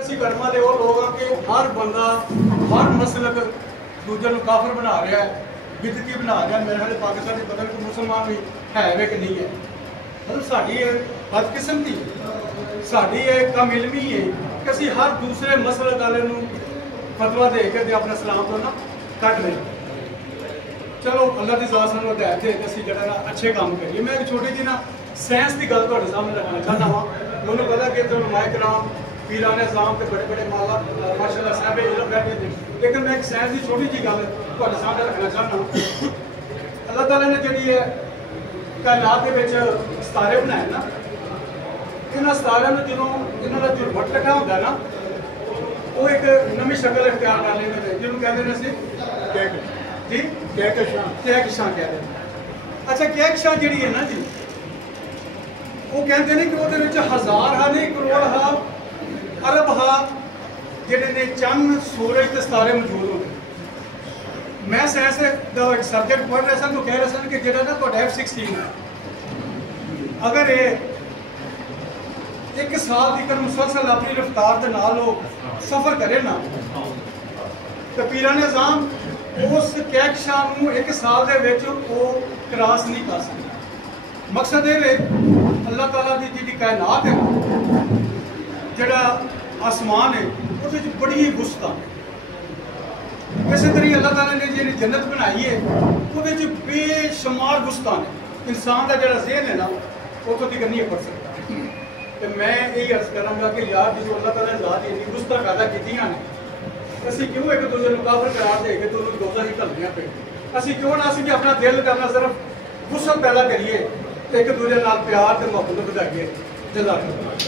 ਅਸੀਂ ਕਰਮ ਵਾਲੇ ਉਹ ਲੋਕ ਆ ਕਿ ਹਰ ਬੰਦਾ ਹਰ ਮਸਲਕ ਦੂਜੇ ਨੂੰ ਕਾਫਰ ਬਣਾ ਰਿਹਾ ਹੈ, ਬਿਦਤੀ ਬਣਾ ਰਿਹਾ। ਮੇਰੇ ਹਾਲੇ ਪਾਕਿਸਤਾਨ ਦੇ ਪਤਾ ਨਹੀਂ ਮੁਸਲਮਾਨ ਵੀ ਹੈ ਵੇ ਕਿ ਨਹੀਂ ਹੈ। ਮਤਲਬ ਸਾਡੀ ਬਦਕਿਸਮਤੀ ਸਾਡੀ ਇਹ ਕਮ ਇਲਮੀ ਹੈ ਕਿ ਅਸੀਂ ਹਰ ਦੂਸਰੇ ਮਸਲਕ ਵਾਲੇ ਨੂੰ ਫਤਵਾ ਦੇ ਕੇ ਆਪਣਾ ਸਲਾਮ ਤੋਂ ਨਾ ਕੱਢ ਲਈਏ। ਚਲੋ ਅੱਲਾਹ ਦੀ ਜ਼ਾਤ ਸਾਨੂੰ ਹਦਾਇਤ ਦੇ ਕਿ ਅਸੀਂ ਜਿਹੜਾ ਨਾ ਅੱਛੇ ਕੰਮ ਕਰੀਏ। ਮੈਂ ਇੱਕ ਛੋਟੀ ਜਿਹੀ ਨਾ ਸਾਇੰਸ ਦੀ ਗੱਲ ਤੁਹਾਡੇ ਸਾਹਮਣੇ ਰੱਖਣਾ ਚਾਹੁੰਦਾ ਹਾਂ। ਮੈਨੂੰ ਪਤਾ ਕਿ ਉਲਮਾਏ ਕਿਰਾਮ पीरान इस्लाम के बड़े बड़े माशाअल्लाह साहब इल्म बैठे थे, लेकिन मैं एक साइंस की छोटी जी गल तुहाडे सामने रखना चाहता हूँ। अल्लाह ताला ने जी है कायनात के सितारे बनाए ना, इन्होंने सितारों में जो इन्हों का जो वट रखा होंगे ना वो एक नवी शक्ल इख्तियार कर लेते जिन्होंने कहते हैं असीं जी कहकशां कहते हैं। अच्छा कहकशां जी है ना जी वो कहते हैं कि वो हज़ार हा नहीं करोड़ हा अरब हा जिहड़े ने चंद सूरज के सितारे मौजूद होंगे। मैं साइंस का एक सबजैक्ट पढ़ रहा था तो कह रहे सन कि जो ना तो F-16 है अगर ये एक साल तक मुसलसल अपनी रफ्तार के नाल सफ़र करे ना तो पीरान निज़ाम उस कहकशां नूं एक साल दे विच वो क्रॉस नहीं कर सकता। मकसद ये अल्लाह ताला की जी कायनात है जड़ा आसमान है वो बड़ी ही वुसअत है। इस तरीके अल्लाह ताला ने जी जन्नत बनाई है वो बेशुमार वुसअत है। इंसान का जरा ज़हन है ना वो तो तक नहीं पढ़ सकता। तो मैं यही अर्ज कराँगा कि यार जो अल्लाह ताला ने ज़ात इन्नी वुसअत पैदा की ने असीं क्यों एक दूसरे को काफिर करार दे के दोनों दोजा ही घलनियां पे असीं क्यों ना असीं अपना दिल करना सिर्फ वुसअत पैदा करिए एक दूसरे नाल प्यार ते मुहब्बत बढ़ाइए। जज़ाकल्लाह।